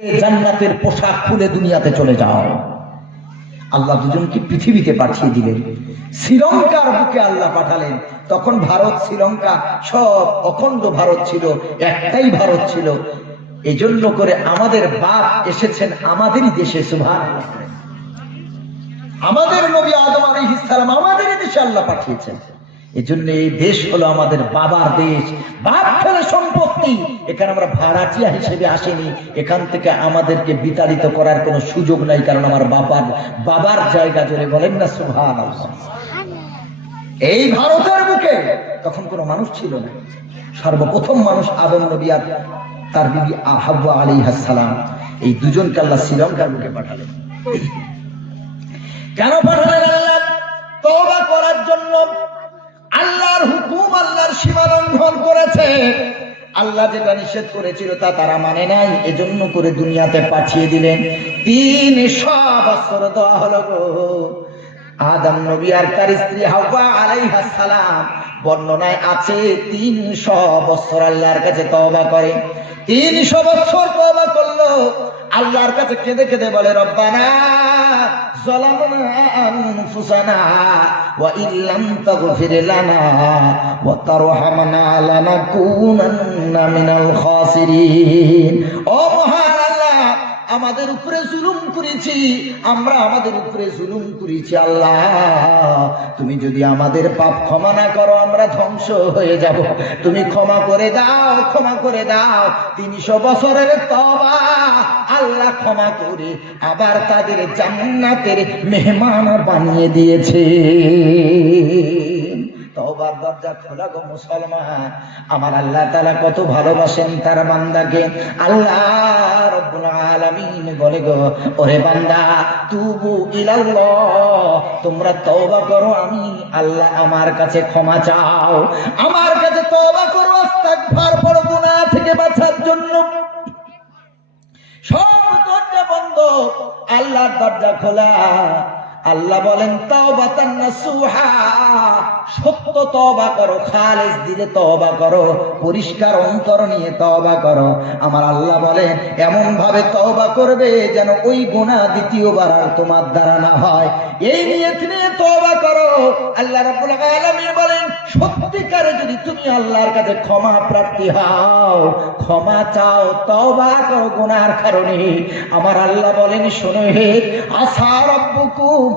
জান্নাতের পোশাক খুলে দুনিয়াতে চলে যাও। আল্লাহ দুজনকে পৃথিবীতে পাঠিয়ে দিলেন। শ্রীলঙ্কার বুকে আল্লাহ পাঠালেন। তখন ভারত, শ্রীলঙ্কা সব অখণ্ড ভারত ছিল, একটাই ভারত ছিল। এজন্য করে আমাদের বাপ এসেছেন আমাদেরই দেশে সুভান আমাদের নবী আদম আলাইহিস সালাম আমাদেরই দেশে আল্লাহ পাঠিয়েছেন। এজন্য এই দেশ হলো আমাদের বাবার দেশ। বাপ ফেলে সম্পত্তি। এখানে আমরা ভাড়াটিয়া হিসেবে আসেনি। এখান থেকে আমাদেরকে বিতাড়িত করার কোনো সুযোগ নাই, কারণ আমার বাবার বাবার জায়গা জুড়ে বলেন না সুভান এই ভারতের বুকে তখন কোনো মানুষ ছিল না। সর্বপ্রথম মানুষ আদম নবী আর তার বিবি আহাব্বা আলী সালাম। এই দুজনকে আল্লাহ শ্রীলঙ্কার বুকে পাঠালেন। কেন পাঠালেন আল্লাহ? করার জন্য আল্লাহর হুকুম, আল্লাহর সীমা লঙ্ঘন করেছে। আল্লাহ যেটা নিষেধ করেছিল তা তারা মানে নাই, এজন্য করে দুনিয়াতে পাঠিয়ে দিলেন। তিন বছর দেওয়া হলো আদম নবী আর তার স্ত্রী হাওয়া আলাইহা সালাম বর্ণনায় আছে তিনশো বছর আল্লাহর কাছে তওবা করে। তিনশো বছর তওবা করল। আল্লাহর কাছে কেঁদে কেঁদে বলে রব্বানা ظلمنا أنفسنا وإن لم تغفر لنا وترحمنا لنكونن من الخاسرين ও মহান আল্লাহ আমাদের উপরে জুলুম করেছি, আমরা আমাদের উপরে জুলুম করেছি, আল্লাহ। তুমি যদি আমাদের পাপ ক্ষমা না করো, আমরা ধ্বংস হয়ে যাব। তুমি ক্ষমা করে দাও, ক্ষমা করে দাও। তিনশো বছরের তবা আল্লাহ ক্ষমা করে আবার তাদের জান্নাতের মেহমান বানিয়ে দিয়েছে। তওবার দরজা খোলা গো মুসলমান। আমার আল্লাহ তাআলা কত ভালোবাসেন তার বান্দাকে। আল্লাহ আলামিন বলে গো, ওরে বান্দা, তুবু ইলাল্লাহ, তোমরা তওবা করো, আমি আল্লাহ আমার কাছে ক্ষমা চাও। আমার কাছে তওবা করো, আস্তাগফার পড়ো গুনাহ থেকে বাঁচার জন্য। সব দরজা বন্ধ, আল্লাহর দরজা খোলা। আল্লাহ বলেন, তাওবাতান নাসুহা। সত্য তওবা করো, খালিস দিলে তওবা করো, পরিষ্কার অন্তর নিয়ে তওবা করো। আমার আল্লাহ বলেন এমন ভাবে তওবা করবে যেন ওই গুনাহ দ্বিতীয়বার আর তোমার দ্বারা না হয়। এই নিয়ে নিয়ে তওবা করো। আল্লাহ রাব্বুল বলেন, সত্যিকারে যদি তুমি আল্লাহর কাছে ক্ষমা প্রার্থী হও, ক্ষমা চাও, তওবা করো গুনার কারণে। আমার আল্লাহ বলেন, শোনো হে আসা সাইয়্যাতিকুম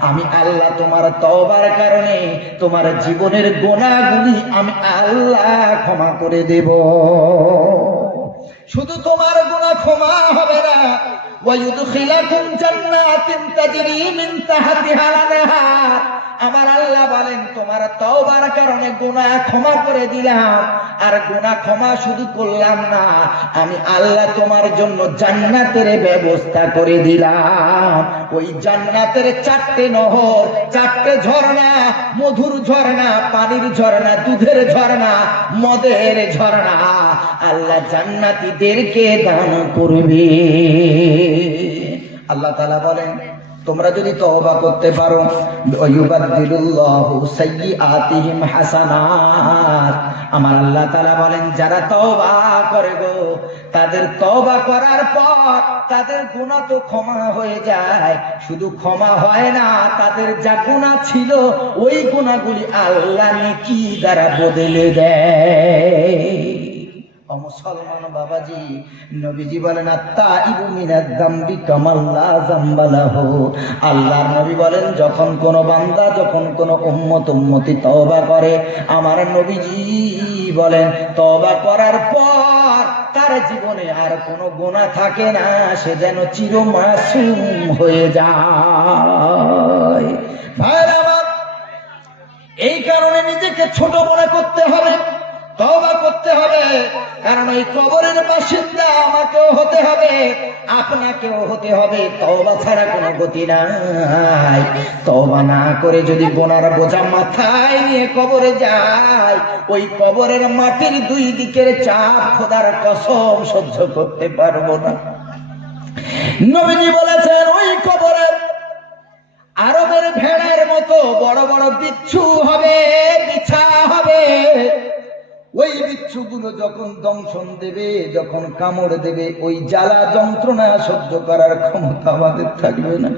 আমি আল্লাহ তোমার তবার কারণে তোমার জীবনের গোনাগুলি আমি আল্লাহ ক্ষমা করে দেব। শুধু তোমার গোনা ক্ষমা হবে না ওয়ায়ুদখিলাকুম জান্নাতিন তাজরি মিন তাহতিহা আল-আনহার আমার আল্লাহ বলেন, তোমার তওবার কারণে গুনাহ ক্ষমা করে দিলাম। আর গুনাহ ক্ষমা শুধু করলাম না, আমি আল্লাহ তোমার জন্য জান্নাতের ব্যবস্থা করে দিলাম। ওই জান্নাতের চারটে নহর, চারটে ঝর্ণা, মধুর ঝর্ণা, পানির ঝর্ণা, দুধের ঝর্ণা, মদের ঝর্ণা। আল্লাহ জান্নাতীদেরকে দান করবে। আল্লাহ তাআলা বলেন, তোমরা যদি তওবা করতে পারো আমার আল্লাহ তাআলা বলেন, যারা তওবা করে গো, তাদের তওবা করার পর তাদের গুনাহ তো ক্ষমা হয়ে যায়। শুধু ক্ষমা হয় না, তাদের যা গুনাহ ছিল, ওই গুনাহগুলি আল্লাহ নেকি দ্বারা বদলে দেয়। ও মুসলমান বাবাজি, নবীজি বলেন, আত্মা ইবু মিনাদ দাম্বি কামাল্লা জাম্বালাহ আল্লাহর নবী বলেন, যখন কোন বান্দা, যখন কোন উম্মত, উম্মতি তওবা করে, আমার নবীজি বলেন, তওবা করার পর তার জীবনে আর কোনো গোনা থাকে না, সে যেন চির মাসুম হয়ে যায়। আমার, এই কারণে নিজেকে ছোট মনে করতে হবে। তবা করতে হবে। কারণ ওই কবরের বাসিন্দা আমাকেও হতে হবে, আপনাকেও হতে হবে। তবা ছাড়া কোনো গতি নাই। তবা না করে যদি গোনার বোঝা মাথায় নিয়ে কবরে যায়, ওই কবরের মাটির দুই দিকের চাপ খোদার কসম সহ্য করতে পারব না। নবীজি বলেছেন, ওই কবরে আরবের ভেড়ার মতো বড় বড় বিচ্ছু হবে, বিছা হবে। ওই বিচ্ছুগুলো যখন দংশন দেবে, যখন কামড় দেবে, ওই জ্বালা যন্ত্রণা সহ্য করার ক্ষমতা আমাদের থাকবে না।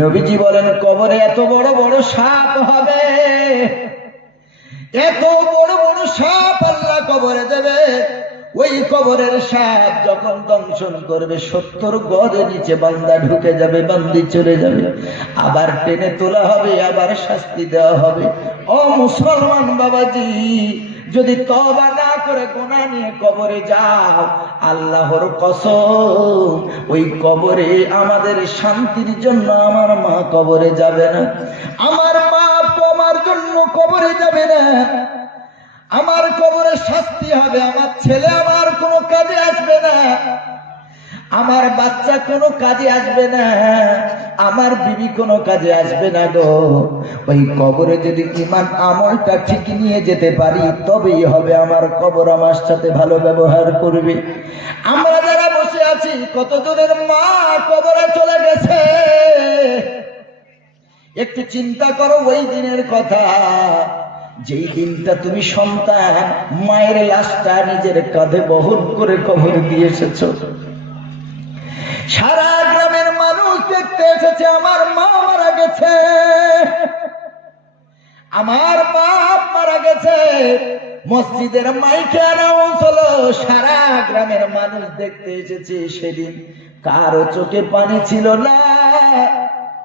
নবীজি বলেন, কবরে এত বড় বড় সাপ হবে। এত বড় বড় সাপ আল্লাহ কবরে দেবে। ওই কবরের সাপ যখন দংশন করবে, সত্তর গজে নিচে বান্দা ঢুকে যাবে, বান্দি চলে যাবে। আবার টেনে তোলা হবে, আবার শাস্তি দেওয়া হবে। ও মুসলমান বাবাজি যদি তবা না করে গোনা নিয়ে কবরে যাও, আল্লাহর কসম, ওই কবরে আমাদের শান্তির জন্য আমার মা কবরে যাবে না। আমার মা আমার জন্য কবরে যাবে না। আমার কবরে শাস্তি হবে, আমার ছেলে আমার কোনো কাজে আসবে না। আমার বাচ্চা কোনো কাজে আসবে না, আমার বিবি কোনো কাজে আসবে না গো। ওই কবরে যদি ইমান আমলটা ঠিক নিয়ে যেতে পারি, তবেই হবে আমার কবর আমার সাথে ভালো ব্যবহার করবে। আমরা যারা বসে আছি, কতজনের মা কবরে চলে গেছে? একটু চিন্তা করো ওই দিনের কথা। যেই দিনটা তুমি সন্তান, মায়ের লাশটা নিজের কাঁধে বহন করে কবর দিয়ে এসেছ। সারা গ্রামের মানুষ দেখতে এসেছে, আমার মা মারা গেছে। আমার বাপ মারা গেছে। মসজিদের মাইকে অ্যানাউন্স হলো, সারা গ্রামের মানুষ দেখতে এসেছে সেদিন। কারও চোখে পানি ছিল না।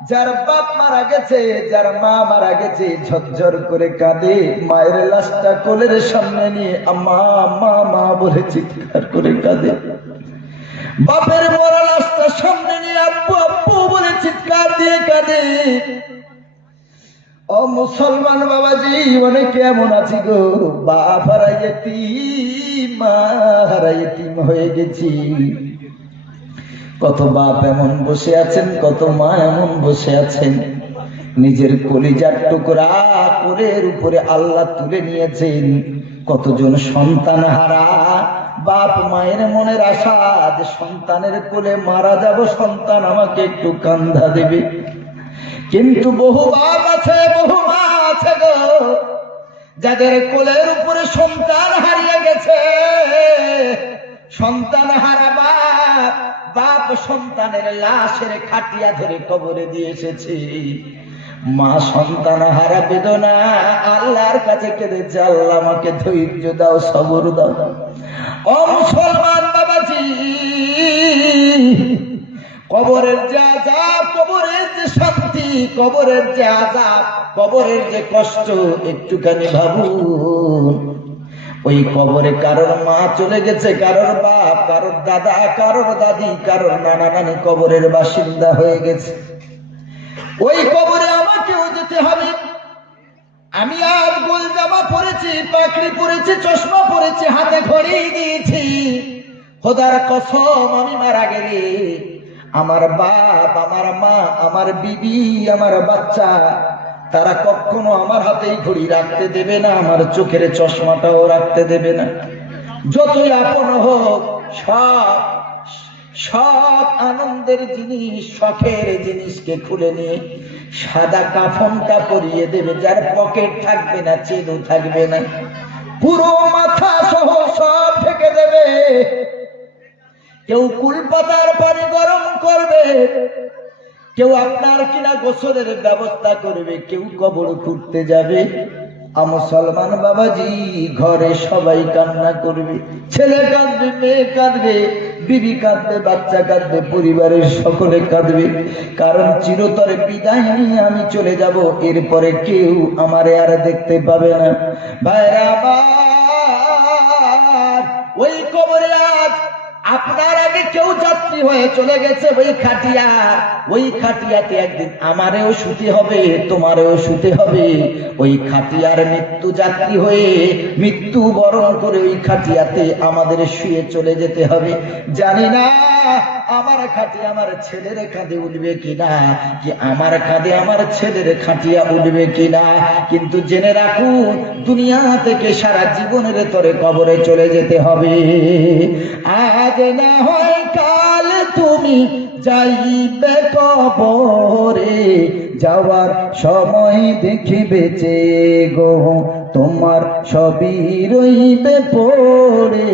যার বাপ মারা গেছে, যার মা মারা গেছে, ঝরঝর করে কাঁদে। মায়ের লাশটা কোলের সামনে নিয়ে মা মা মা, বলে চিৎকার করে কাঁদে। বাপের মরা লাশটা সামনে নিয়ে আব্বু আব্বু বলে চিৎকার দিয়ে কাঁদে। ও মুসলমান বাবাজি, অনেকে এমন আছি গো। বাপ হারাইয়েতি মা হারাইয়েতিম হয়ে গেছি। কত বাপ এমন বসে আছেন, কত মা এমন বসে আছেন। নিজের কলিজার টুকরা কোরের উপরে আল্লাহ তুলে নিয়েছেন। কতজন সন্তান হারা বাপ মায়ের মনের আশা যে সন্তানের কোলে মারা যাব, সন্তান আমাকে একটু কান্ধা দেবে। কিন্তু বহু বাপ আছে, বহু মা আছে গো, যাদের কোলের উপরে সন্তান হারিয়ে গেছে। সন্তান হারা বাপ বাপ সন্তানের লাশের খাটিয়া ধরে কবরে দিয়ে এসেছে। মা সন্তান হারা বেদনা, আল্লাহর কাছে কেঁদেছে, আল্লাহ আমাকে ধৈর্য দাও, সবর দাও। ও মুসলমান বাবাজি, কবরের যে আজাব কবরের যে শান্তি, কবরের যে আজাব কবরের যে কষ্ট, একটুখানি ভাবুন। ওই কবরে কারোর মা চলে গেছে, কারোর বাপ, কারোর দাদা, কারোর দাদি, কারোর নানা নানি কবরের বাসিন্দা হয়ে গেছে। ওই কবরে আমাকেও যেতে হবে। আমি আজ গোল জামা পরেছি পাকড়ি পরেছি, চশমা পরেছি, হাতে ঘড়ি দিয়েছি। খোদার কসম, আমি মারা গেলে। আমার বাপ, আমার মা, আমার বিবি, আমার বাচ্চা, তারা কখনো আমার হাতেই ঘড়ি রাখতে দেবে না, আমার চোখের চশমাটাও রাখতে দেবে না। যতই আপন হোক, সব সব আনন্দের জিনিস, শখের জিনিসকে খুলে নিয়ে সাদা কাফনটা পরিয়ে দেবে, যার পকেট থাকবে না, চেনও থাকবে না। পুরো মাথা সহ সব ঢেকে দেবে। কেউ কুলপাতার পানি গরম করবে, কেউ আপনার কিনা গোসলের ব্যবস্থা করবে, কেউ কবর খুঁড়তে যাবে। মুসলমান বাবাজি, ঘরে সবাই কান্না করবে, ছেলে কাঁদবে, মেয়ে কাঁদবে। বিবি কাঁদবে, বাচ্চা কাঁদবে, পরিবারের সকলে কাঁদবে। কারণ চিরতরে বিদায় নিয়ে আমি চলে যাব, এরপরে কেউ আমারে আর দেখতে পাবে না। ভাইরা ওই কবরে আজ আপনার আগে কেউ যাত্রী হয়ে চলে গেছে, ওই খাটিয়া। ওই খাটিয়াতে একদিন আমারেও শুতে হবে, তোমারেও শুতে হবে। ওই খাটিয়ার মৃত্যু যাত্রী হয়ে মৃত্যু বরণ করে ওই খাটিয়াতে আমাদের শুয়ে চলে যেতে হবে। জানি না আমার খাটি আমার ছেলের কাঁধে উঠবে কিনা? কি আমার কাঁধে আমার ছেলের খাটিয়া উঠবে কিনা? কিন্তু জেনে রাখুন, দুনিয়া থেকে সারা জীবনের তরে কবরে চলে যেতে হবে। আজ না হয় কাল তুমি যাইবে কবরে, যাওয়ার সময় দেখিবে যে গো, তোমার সবই রইবে পড়ে।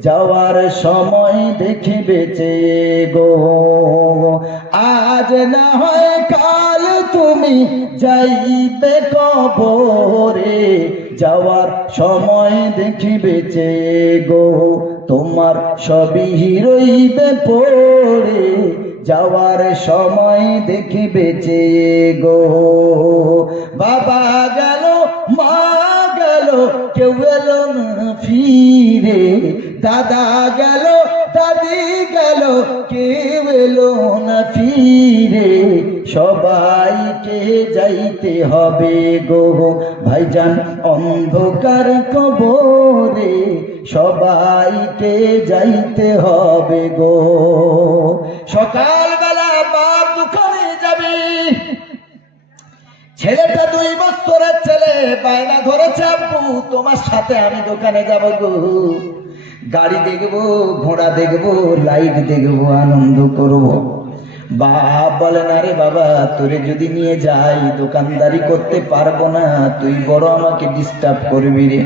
যাওয়ার সময় দেখি যে গো। আজ না হয় কাল তুমি যাইবে কবরে, যাওয়ার সময় দেখি যে গো। তোমার সবই রইবে পড়ে, যাওয়ার সময় দেখি যে গো। বাবা গেল, মা গেল, কেউ এলো ফিরে দাদা গেল, দাদি গেল, কেউ এলো না ফিরে। সবাইকে যাইতে হবে গো। ভাইজান অন্ধকার কবরে সবাইকে যাইতে হবে গো। সকালবেলা বাপ দোকানে যাবে। ছেলেটা দুই বছরের ছেলে, বায়না ধরেছে, আব্বু, তোমার সাথে আমি দোকানে যাব গো। গাড়ি দেখব, ঘোড়া দেখব লাইট দেখব, আনন্দ করব। বাপ বলে, না রে বাবা, তোরে যদি নিয়ে যাই, দোকানদারি করতে পারব না, তুই বড় আমাকে ডিস্টার্ব করবি রে।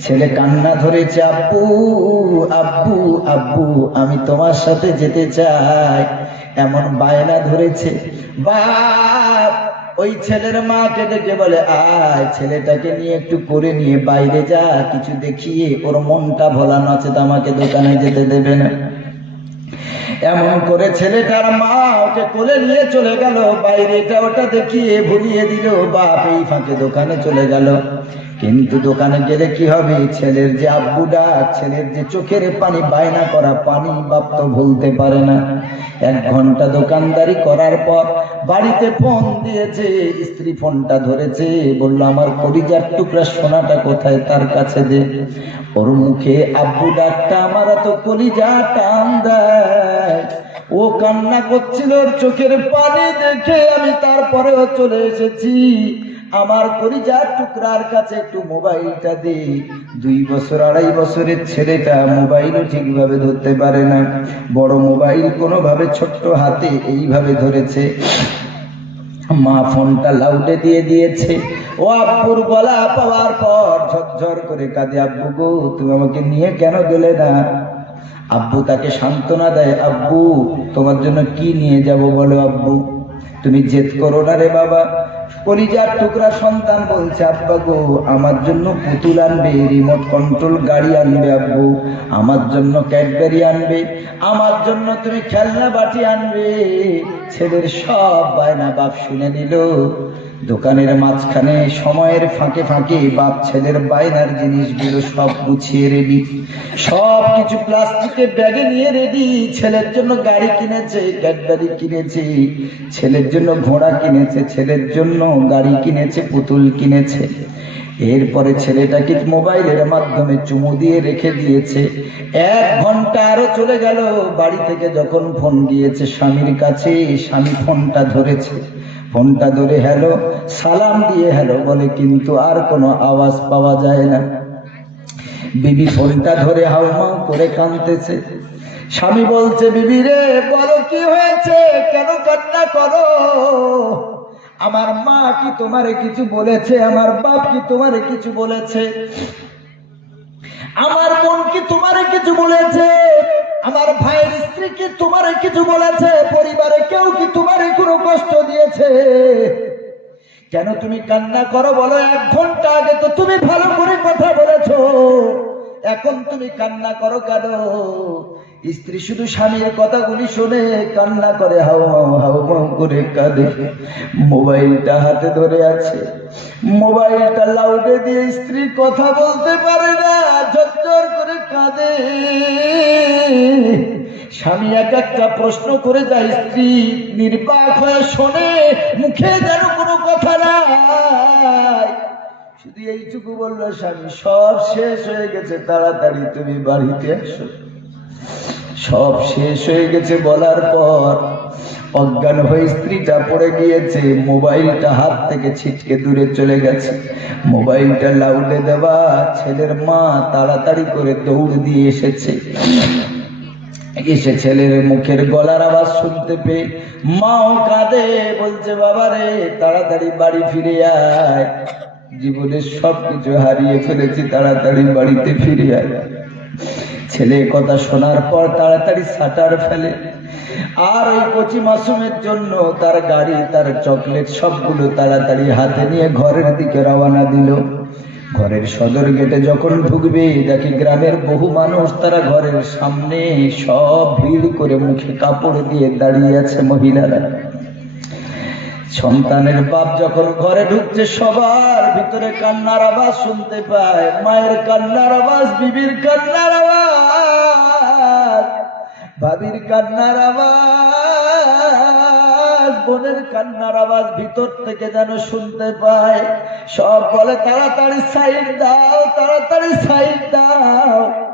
ছেলে কান্না ধরেছে, আব্বু আব্বু আব্বু, আমি তোমার সাথে যেতে চাই। এমন বায়না ধরেছে। বাপ, ওই ছেলের মাকে ডেকে বলে, আয়, ছেলেটাকে নিয়ে একটু করে নিয়ে বাইরে যা, কিছু দেখিয়ে। ওর মনটা ভোলানো আছে, তো আমাকে দোকানে যেতে দেবে না। এমন করে ছেলেটার মা ওকে কোলে নিয়ে চলে গেল বাইরে এটা ওটা দেখিয়ে ভুলিয়ে দিল, বাপ এই ফাঁকে দোকানে চলে গেল। কিন্তু দোকানে গেলে কি হবে? ছেলের যে আব্বু ডাক ছেলের যে চোখের পানি, বায়না করা পানি, বাপ তো ভুলতে পারে না। এক ঘণ্টা দোকানদারি করার পর বাড়িতে ফোন দিয়েছে, স্ত্রী ফোনটা ধরেছে, বলল, আমার কলিজার টুকরা সোনাটা কোথায়? তার কাছে দে। ওর মুখে আব্বু ডাকটা, আমার তো কলিজা টান দেয় ও কান্না করছিল চোখের পানি দেখে আমি তারপরেও চলে এসেছি। আমার কলিজার টুকরার কাছে একটু মোবাইলটা দে দুই বছর, আড়াই বছরের ছেলেটা মোবাইলও ঠিকভাবে ধরতে পারে না। বড় মোবাইল কোনোভাবে ছোট্ট হাতে এইভাবে ধরেছে। মা ফোনটা লাউডে দিয়ে দিয়েছে। ও আব্বুর গলা পাওয়ার পর ঝরঝর করে কাঁদে, আব্বু গো, তুমি আমাকে নিয়ে কেন গেলে না? আব্বু তাকে সান্ত্বনা দেয়, আব্বু, তোমার জন্য কি নিয়ে যাব বলো আব্বু? তুমি জেদ করো না রে বাবা। কলিজার টুকরা সন্তান বলছে, আব্বা গো, আমার জন্য পুতুল আনবে রিমোট কন্ট্রোল গাড়ি আনবে আব্বু, আমার জন্য ক্যাডবেরি আনবে, আমার জন্য তুমি খেলনা বাটি আনবে। ছেলের সব বায়না বাপ শুনে নিল। দোকানের মাঝখানে সময়ের ফাঁকে ফাঁকে বাপ ছেলের বায়নার জিনিসগুলো সব গুছিয়ে রেডি সব কিছু প্লাস্টিকের ব্যাগে নিয়ে রেডি ছেলের জন্য গাড়ি কিনেছে ক্যাডবেরি কিনেছে। ছেলের জন্য ঘোড়া কিনেছে, ছেলের জন্য গাড়ি কিনেছে, পুতুল কিনেছে। এরপরে ছেলেটাকে মোবাইলের মাধ্যমে চুমু দিয়ে রেখে দিয়েছে। এক ঘণ্টা আরও চলে গেল। বাড়ি থেকে যখন ফোন গিয়েছে স্বামীর কাছে, স্বামী ফোনটা ধরেছে। ফোনটা ধরে হ্যালো, সালাম দিয়ে হ্যালো বলে, কিন্তু আর কোনো আওয়াজ পাওয়া যায় না। বিবি ফোনটা ধরে হাউমাউ করে কাঁদতেছে। স্বামী বলছে, বিবি রে, বলো কি হয়েছে? কেন কান্না করো? আমার মা কি তোমারে কিছু বলেছে? আমার বাপ কি তোমারে কিছু বলেছে? আমার বোন কি তোমারে কিছু বলেছে? আমার ভাইয়ের স্ত্রী কি তোমারে কিছু বলেছে? পরিবারে কেউ কি তোমারে কোনো কষ্ট দিয়েছে? কেন তুমি কান্না করো বলো? এক ঘণ্টা আগে তো তুমি ভালো করে কথা বলেছ। এখন তুমি কান্না করো কেন? স্ত্রী শুধু স্বামীর কথাগুলি শুনে কান্না করে, হাও হাও হাও হাও করে কাঁদে। মোবাইলটা হাতে ধরে আছে। মোবাইলটা লাউডে দিয়ে স্ত্রী কথা বলতে পারে না। ঝরঝর করে কাঁদে। স্বামী এক একটা প্রশ্ন করে যায়, স্ত্রী নির্বাক হয়ে শোনে, মুখে যেন কোনো কথা নাই। শুধু এইটুকু বলল, স্বামী, সব শেষ হয়ে গেছে, তাড়াতাড়ি তুমি বাড়িতে এসো। সব শেষ হয়ে গেছে বলার পর অজ্ঞান হয়ে স্ত্রীটা পড়ে গিয়েছে, মোবাইলটা হাত থেকে ছিটকে দূরে চলে গেছে। মোবাইলটা লাউডে দেওয়া, ছেলের মা তাড়াতাড়ি করে দৌড় দিয়ে এসেছে। এসে ছেলের মুখের গলার আওয়াজ শুনতে পেয়ে মাও কাঁদে, বলছে, বাবা রে, তাড়াতাড়ি বাড়ি ফিরে আয়। জীবনের সব কিছু হারিয়ে ফেলেছি, তাড়াতাড়ি বাড়িতে ফিরে আয়। ছেলে কথা শোনার পর তাড়াতাড়ি সাটার ফেলে। আর ওই কচি মাসুমের জন্য তার গাড়ি, তার চকলেট সবগুলো তাড়াতাড়ি হাতে নিয়ে ঘরের দিকে রওনা দিল। ঘরের সদর গেটে যখন ঢুকবে, দেখে গ্রামের বহু মানুষ তারা ঘরের সামনে সব ভিড় করে মুখে কাপড় দিয়ে দাঁড়িয়ে আছে মহিলারা। সন্তানের বাপ যখন ঘরে ঢুকছে, সবার ভিতরে কান্নার আওয়াজ শুনতে পায়। মায়ের কান্নার আওয়াজ, বিবির কান্নার আওয়াজ, ভাবির কান্নার আওয়াজ, বোনের কান্নার আওয়াজ ভিতর থেকে যেন শুনতে পায়। সব বলে, তাড়াতাড়ি সাইড দাও, তাড়াতাড়ি সাইড দাও।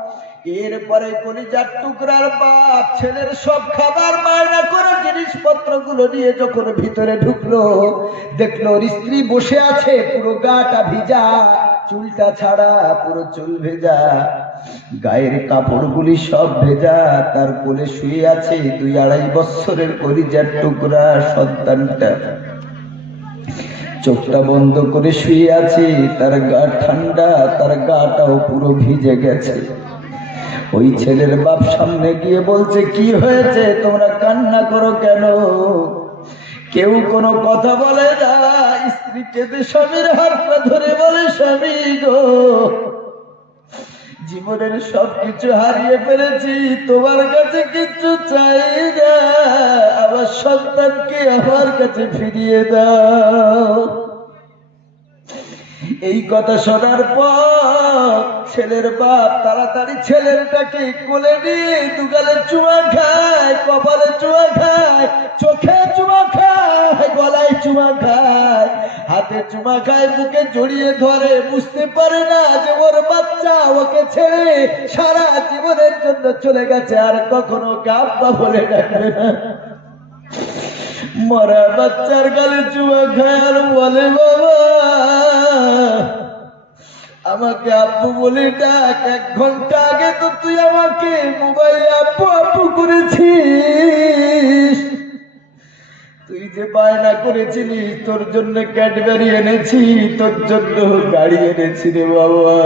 এরপরে কলিজার টুকরার বাপ ছেলের সব খাবার মায়না করে জিনিসপত্রগুলো নিয়ে যখন ভিতরে ঢুকলো, দেখল স্ত্রী বসে আছে, পুরো গাটা ভিজা, চুলটা ছাড়া, পুরো চুল ভেজা, গায়ের কাপড়গুলি সব ভেজা, তার কোলে শুয়ে আছে দুই আড়াই বছরের কলিজার টুকরা সন্তানটা। চোখটা বন্ধ করে শুয়ে আছে, তার গা ঠান্ডা, তার গাটাও পুরো ভিজে গেছে। ওই ছেলের বাপ সামনে গিয়ে বলছে, কি হয়েছে? তোমরা কান্না করো কেন? কেউ কোনো কথা বলে না। স্ত্রী কেঁদে স্বামীর হাতটা ধরে বলে, স্বামী গো, জীবনের সব কিছু হারিয়ে ফেলেছি। তোমার কাছে কিছু চাই না। আমার সন্তানকে আমার কাছে ফিরিয়ে দাও। এই কথা শোনার পর ছেলের বাপ তাড়াতাড়ি ছেলেরটাকে কোলে নিয়ে দুগালে চুমা খায়, কপালে চুমা খায়, চোখে চুমা খায়, গলায় চুমা খায়। হাতে চুমা খায়, বুকে জড়িয়ে ধরে, বুঝতে পারে না যে ওর বাচ্চা ওকে ছেড়ে সারা জীবনের জন্য চলে গেছে, আর কখনো আব্বা বলে ডাকবে না। মরা বাচ্চার গালে চুমা খায় আর বলে বাবা আমাকে আব্বু বলে ডাক এক ঘণ্টা আগে তো তুই আমাকে মোবাইলে আব্বু আব্বু করেছিস। তুই যে বায়না করেছিলি তোর জন্য ক্যাডবেরি এনেছি তোর জন্য গাড়ি এনেছি রে বাবা।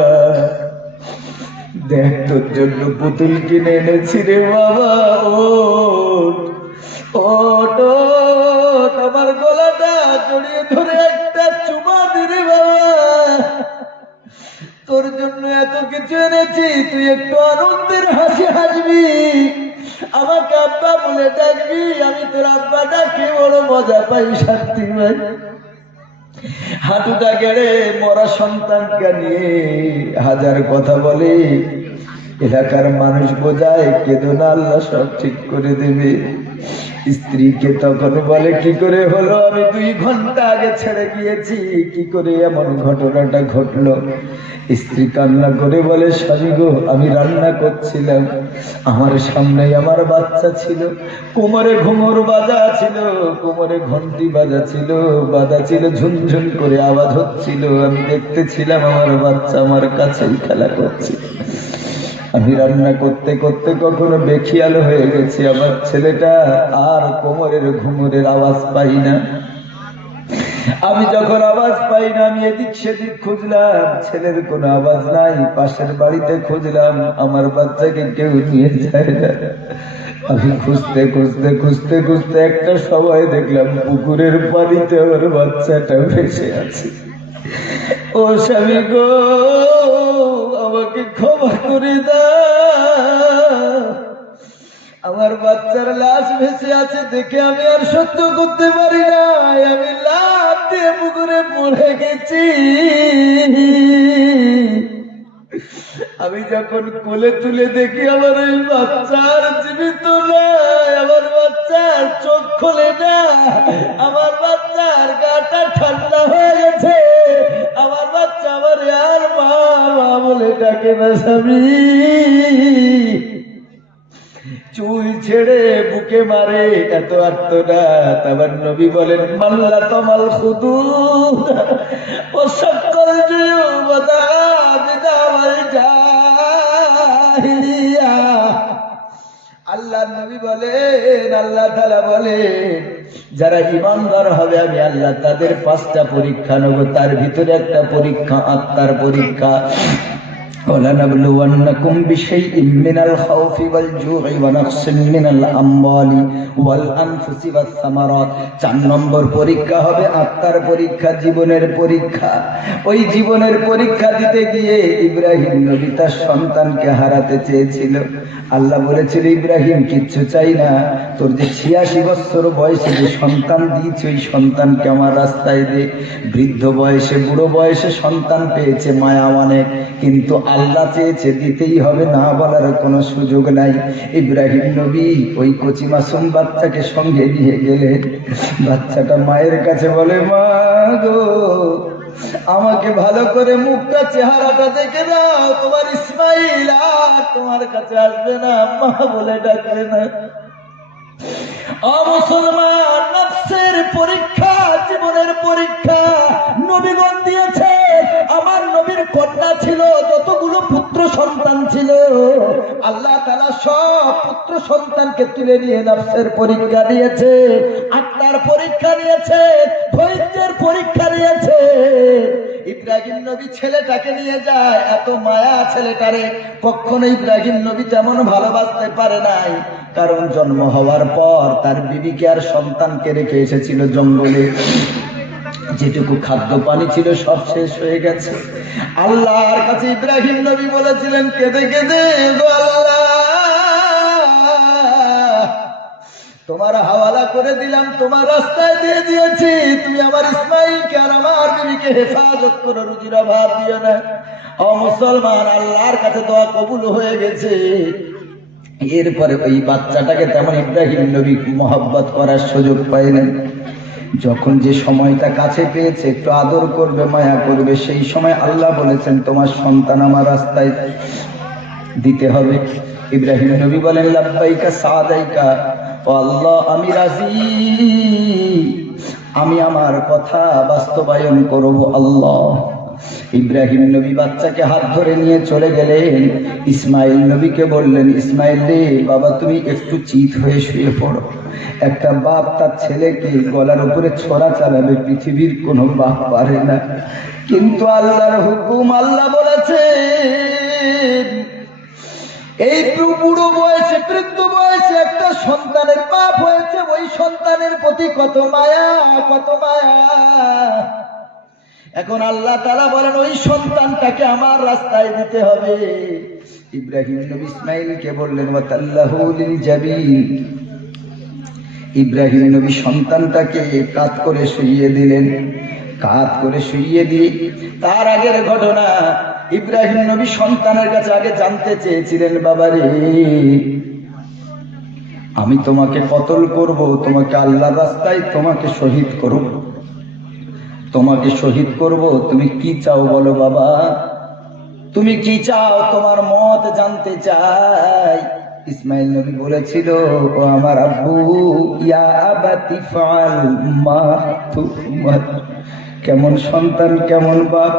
দেখ তোর জন্য পুতুল কিনে এনেছি রে বাবা। ও ওট, আমার গলাটা জড়িয়ে ধরে একটা চুমা দিরে বাবা। তোর জন্য এত কিছু এনেছি, তুই একটু আনন্দের হাসি হাসবি। আমাকে আব্বা বলে ডাকবি, আমি তোর আব্বা ডাকে বড় মজা পাই, শান্তি পাই। হাঁটুটা গেড়ে মরা সন্তানকে নিয়ে হাজার কথা বলে। এলাকার মানুষ বোঝায়, কেঁদো না, আল্লাহ সব ঠিক করে দেবে। স্ত্রীকে তখন বলে, কি করে হলো? আমি দুই ঘণ্টা আগে ছেড়ে গিয়েছি। কি করে এমন ঘটনাটা ঘটলো? স্ত্রী কান্না করে বলে, স্বামী গো, আমি রান্না করছিলাম। আমার সামনে আমার বাচ্চা ছিল। কোমরে ঘুমর বাজা ছিল, কোমরে ঘন্টি বাজা ছিল বাজা ছিল, ঝুনঝুন করে আওয়াজ হচ্ছিল। আমি দেখতেছিলাম আমার বাচ্চা আমার কাছেই খেলা করছে। আমি রান্না করতে করতে কখনো বেখিয়াল হয়ে গেছি আমার ছেলেটা। আর কোমরের ঘুমরের আওয়াজ পাই না। আমি যখন আওয়াজ পাই না, আমি এদিক সেদিক খুঁজলাম। ছেলের কোনো আওয়াজ নাই, পাশের বাড়িতে খুঁজলাম। আমার বাচ্চাকে কেউ নিয়ে যায় না। আমি খুঁজতে খুঁজতে খুঁজতে খুঁজতে একটা সময় দেখলাম পুকুরের পানিতে আমার বাচ্চাটা ভেসে আছে। ও স্বামী গো, আমাকে ক্ষমা করে দা আমার বাচ্চার লাশ ভেসে আছে দেখে আমি আর সত্য করতে পারি না। আমি লাভ দিয়ে পুকুরে পড়ে গেছি। আমি যখন কোলে তুলে দেখি আমার ওই বাচ্চার জীবিত নয় আমার বাচ্চার চোখ খোলে না, আমার বাচ্চার গাটা ঠান্ডা হয়ে গেছে, আমার বাচ্চা আমার আর মা বলে ডাকে না স্বামী। চুল ছেড়ে বুকে মারে, এত আত্মনাথ আবার নবী বলেন, মাল্লা তমাল খুদু ও সকল যুবদা বিদাওয়াল আল্লাহ নবী বলেন, আল্লাহ তালা বলেন, যারা ইমানদার হবে, আমি আল্লাহ তাদের পাঁচটা পরীক্ষা নেব। তার ভিতরে একটা পরীক্ষা, আত্মার পরীক্ষা। ولنبلونكم بشيء من الخوف والجوع ونقص من الأموال والأنفس والثمرات চার নম্বর পরীক্ষা হবে আত্মার পরীক্ষা জীবনের পরীক্ষা ওই জীবনের পরীক্ষা দিতে গিয়ে ইব্রাহিম নবী তার সন্তানকে হারাতে চেয়েছিল আল্লাহ বলেছিল ইব্রাহিম কিচ্ছু চাই না তোর যে ছিয়াশি বছর বয়সে যে সন্তান দিয়েছে ওই সন্তানকে আমার রাস্তায় দে বৃদ্ধ বয়সে বুড়ো বয়সে সন্তান পেয়েছে মায়া অনেক কিন্তু আল্লাহ চেয়েছে দিতেই হবে, না বলার কোনো সুযোগ নাই। ইব্রাহিম নবী ওই কচি মাসুম বাচ্চাকে সঙ্গে নিয়ে গেলেন। বাচ্চাটা মায়ের কাছে বলে, মা গো, আমাকে ভালো করে মুখটা, চেহারাটা দেখে দাও তোমার ইসমাইল আর তোমার কাছে আসবে না। মা বলে ডাকবে না। অমুসলমান নফসের পরীক্ষা, জীবনের পরীক্ষা নবীগণ দিয়েছে নবীর ছিল, যতগুলো পুত্র সন্তান ছিল, আল্লাহ তারা সব পুত্র সন্তানকে তুলে নিয়ে নফসের পরীক্ষা দিয়েছে, আত্মার পরীক্ষা নিয়েছে, ধৈর্যের পরীক্ষা নিয়েছে। ইব্রাহিম নবী ছেলেটাকে নিয়ে যায়, এত মায়া ছেলেটারে কখনো ইব্রাহিম নবী তেমন ভালোবাসতে পারে নাই। কারণ জন্ম হওয়ার পর তার বিবিকে আর সন্তানকে রেখে এসেছিল জঙ্গলে। যেটুকু খাদ্য পানি ছিল সব শেষ হয়ে গেছে। আল্লাহর কাছে ইব্রাহিম নবী বলেছিলেন, কেঁদে কেঁদে তোমার হাওয়ালা করে দিলাম, তোমার রাস্তায় দিয়ে দিয়েছি। তুমি আমার ইসমাইলকে আর আমার বিবিকে হেফাজত করো, রুজির অভাব দিও না। ও মুসলমান, আল্লাহর কাছে দোয়া কবুল হয়ে গেছে। এরপরে ওই বাচ্চাটাকে তেমন ইব্রাহিম নবী মহব্বত করার সুযোগ পায় না যখন যে সময়টা কাছে পেয়েছে, একটু আদর করবে, মায়া করবে, সেই সময় আল্লাহ বলেছেন, তোমার সন্তান আমার রাস্তায় দিতে হবে। ইব্রাহিম নবী বলেন, লাব্বাইকা, সাদাইকা, ও আল্লাহ, আমি রাজি। আমি আমার কথা বাস্তবায়ন করব আল্লাহ। ইব্রাহিম নবী বাচ্চাকে হাত ধরে নিয়ে চলে গেলেন। ইসমাইল নবীকে বললেন, ইসমাইল রে, বাবা, তুমি একটু চিত হয়ে শুয়ে পড়ো। একটা বাপ তার ছেলেকে গলার উপরে ছোড়া চালাবে, পৃথিবীর কোনো বাপ পারে না। কিন্তু আল্লাহর হুকুম আল্লাহ বলেছে, এই বুড়ো বয়সে, বৃদ্ধ বয়সে একটা সন্তানের বাপ হয়েছে। ওই সন্তানের প্রতি কত মায়া কত মায়া। এখন আল্লাহ তারা বলেন, ওই সন্তানটাকে আমার রাস্তায় দিতে হবে। ইব্রাহিম নবী ইসমাইলকে বললেন ইব্রাহিম নবী সন্তানটাকে কাত করে শুইয়ে দিলেন। কাত করে শুইয়ে দিয়ে তার আগের ঘটনা, ইব্রাহিম নবী সন্তানের কাছে আগে জানতে চেয়েছিলেন বাবারে আমি তোমাকে কতল করব, তোমাকে আল্লাহ রাস্তায় তোমাকে শহীদ করব। তোমাকে শহীদ করব, তুমি কি চাও বলো বাবা? তুমি কি চাও তোমার মত জানতে চাই? ইসমাইল নবী বলেছিল, ও আমার আব্বু, ইয়া আবাতি ফাল মা কেমন সন্তান, কেমন বাপ।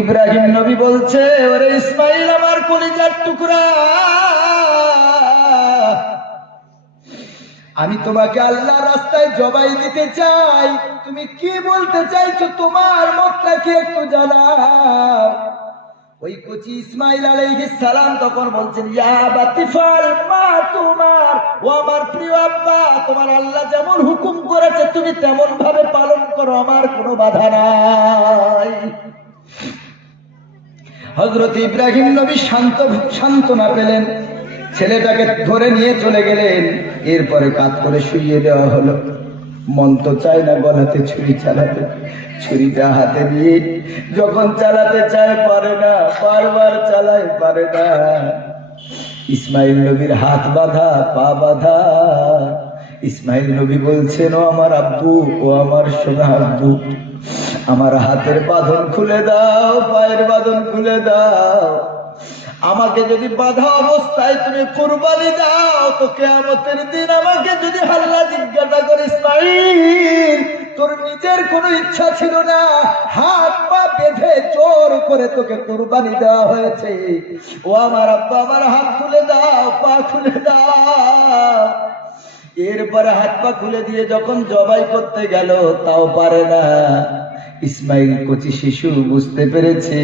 ইব্রাহিম নবী বলছে, ওরে ইসমাইল, আমার কলিজার টুকরা। আমি তোমাকে আল্লাহ রাস্তায় জবাই দিতে চাই। তুমি কি বলতে চাইছো তোমার মতটা কি একটু জানাও। ওই কচি ইসমাইল আলাইহিস সালাম তখন বলছেন, ইয়া বাতিফাল, মা তোমার, ও আমার প্রিয় আব্বা, তোমার আল্লাহ যেমন হুকুম করেছে, তুমি তেমন ভাবে পালন করো, আমার কোনো বাধা নাই। হযরত ইব্রাহিম নবী শান্ত সান্ত্বনা পেলেন। ছেলেটাকে ধরে নিয়ে চলে গেলেন। এরপরে কাত করে শুইয়ে দেওয়া হলো। মন তো চায় না গলাতে ছুরি চালাতে। ছুরিটা হাতে দিয়ে যখন চালাতে চায় পারে না, বারবার চালায় পারে না। ইসমাইল নবীর হাত বাঁধা, পা বাঁধা। ইসমাইল নবী বলছেন, ও আমার আব্বু, ও আমার সোনা আব্বু, আমার হাতের বাঁধন খুলে দাও, পায়ের বাঁধন খুলে দাও। আমাকে যদি বাধা অবস্থায় তুমি কুরবানি দাও, তো কেয়ামতের দিন আমাকে যদি হাল্লা জিজ্ঞাসা করে তোর নিজের কোনো ইচ্ছা ছিল না? হাত পা বেঁধে জোর করে তোকে কুরবানি দেওয়া হয়েছে। ও আমার আব্বা, আমার হাত খুলে দাও, পা খুলে দাও। এরপরে হাত পা খুলে দিয়ে যখন জবাই করতে গেল, তাও পারে না। ইসমাইল কচি শিশু বুঝতে পেরেছে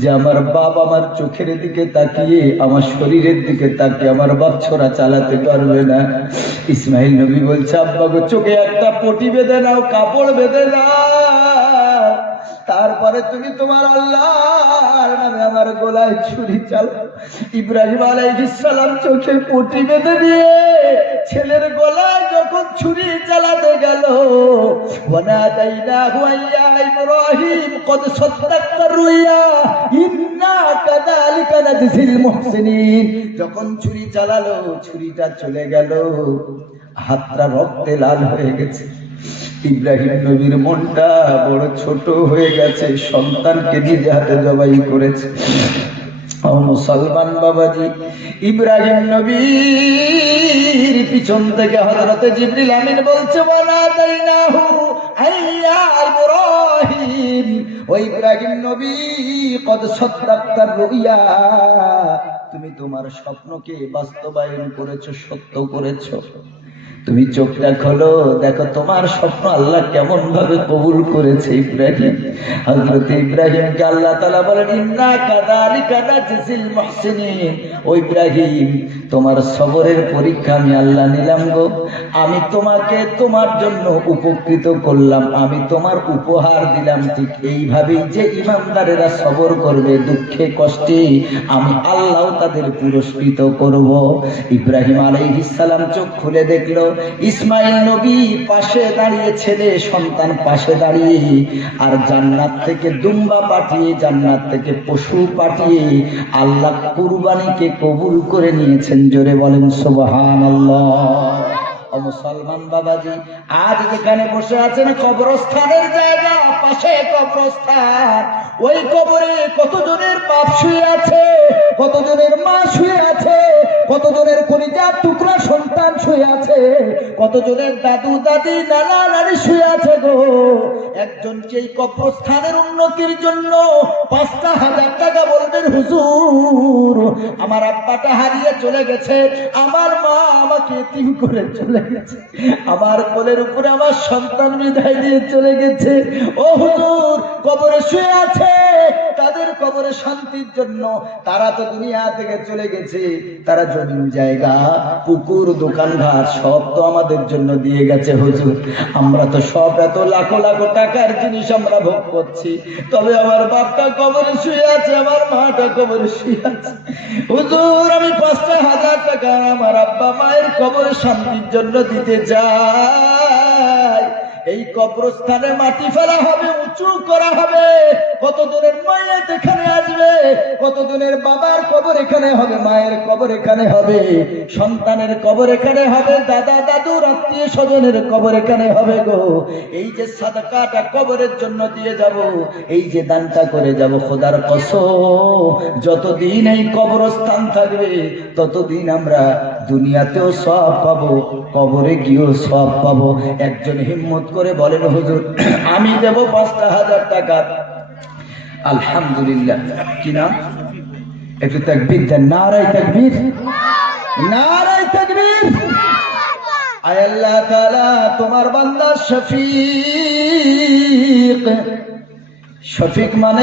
যে আমার বাপ আমার চোখের দিকে তাকিয়ে, আমার শরীরের দিকে তাকিয়ে, আমার বাচ্চরা চালাতে পারবে না। ইসমাইল নবী বলছে, আব্বা গো, চোখে একটা পটি বেঁধে নাও, কাপড় বেঁধে নাও। তারপরে তুমি তোমার আল্লাহর নামে আমার গলায় ছুরি চালাও। ইব্রাহিম আলাইহিসসালাম চোখে পটি বেঁধে দিয়ে ছেলের গলায় যখন ছুরি চালাতে গেল যখন ছুরি চালালো, ছুরিটা চলে গেল। হাতটা রক্তে লাল হয়ে গেছে। ইব্রাহিম নবীর মনটা বড় ছোট হয়ে গেছে। সন্তানকে নিজে হাতে জবাই করেছে। মুসলমান বাবাজি। ইব্রাহিম নবীর পিছন থেকে হযরতে জিবরিল আমিন বলছে, ওয়ালা দাইনাহু আইয়া ইব্রাহিম। ও ইব্রাহিম নবী, কদ সাদ্দাকতার রুইয়া। তুমি তোমার স্বপ্নকে বাস্তবায়ন করেছ, সত্য করেছ। তুমি চোখটা খোলো, দেখো তোমার স্বপ্ন আল্লাহ কেমন ভাবে কবুল করেছে ইব্রাহিম। হযরত ইব্রাহিমকে আল্লাহ তাআলা বলেন ও ইব্রাহিম, তোমার সবরের পরীক্ষা আমি আল্লাহ নিলাম গো। আমি তোমাকে তোমার জন্য উপকৃত করলাম, আমি তোমার উপহার দিলাম। ঠিক এইভাবেই যে ইমানদারেরা সবর করবে দুঃখে কষ্টে, আমি আল্লাহ তাদের পুরস্কৃত করব। ইব্রাহিম আলাইহিস সালাম চোখ খুলে দেখল ইসমাইল নবী পাশে দাঁড়িয়ে ছেলে, সন্তান পাশে দাঁড়িয়ে, আর জান্নাত থেকে দুম্বা পাঠিয়ে, জান্নাত থেকে পশু পাঠিয়ে আল্লাহ কুরবানিকে কবুল করে নিয়েছেন। জোরে বলেন, সুবহানাল্লাহ। ও মুসলমান বাবাজি, আজ যেখানে বসে আছেন, কবরস্থানের জায়গা, পাশে কবরস্থান। ওই কবরে কতজনের বাপ শুয়ে আছে, কতজনের মা শুয়ে আছে কতজনের কলিজার টুকরা সন্তান শুয়ে আছে? কতজনের দাদু দাদি নানা নানি শুয়ে আছে গো? একজনকে এই কবরস্থানের উন্নতির জন্য পাঁচটা হাজার টাকা বলবেন, হুজুর, আমার আব্বাটা হারিয়ে চলে গেছে, আমার মা আমাকে এতিম করে চলে গেছে, আমার কোলের উপরে আমার সন্তান বিদায় দিয়ে চলে গেছে। ও হুজুর, কবরে শুয়ে আছে, তাদের কবরে শান্তির জন্য তারা তো দুনিয়া থেকে চলে গেছে, তারা জমিন, জায়গা, পুকুর, দোকানঘাট সব তো আমাদের জন্য দিয়ে গেছে, হুজুর। আমরা তো সব এত লাখো লাখো টাকার জিনিস আমরা ভোগ করছি। তবে আমার বাপটা কবরে শুয়ে আছে, আমার মাটা কবরে শুয়ে আছে। হুজুর, আমি পাঁচটা হাজার টাকা আমার আব্বা মায়ের কবরে শান্তির জন্য দিতে যাই এই কবরস্থানে মাটি ফেলা হবে, উঁচু করা হবে। কতজনের মায়ের এখানে আসবে? কতজনের বাবার কবর এখানে হবে, মায়ের কবর এখানে হবে? সন্তানের কবর এখানে হবে, দাদা দাদুর আত্মীয় স্বজনের কবর এখানে হবে গো। এই যে সাদাকাটা কবরের জন্য দিয়ে যাব, এই যে দানটা করে যাব, খোদার কসম। যতদিন এই কবরস্থান থাকবে, ততদিন আমরা দুনিয়াতেও সব পাবো, কবরে গিয়েও সব পাবো। একজন হিম্মত করে বলেন, হুজুর, আমি দেব পাঁচটা হাজার টাকা। আলহামদুলিল্লাহ। কি নাম? একটু তাকবীর দেন। নারাই তাকবীর। নারাই তাকবীর। আল্লাহ তাআলা, তোমার বান্দা শফিক। শফিক মানে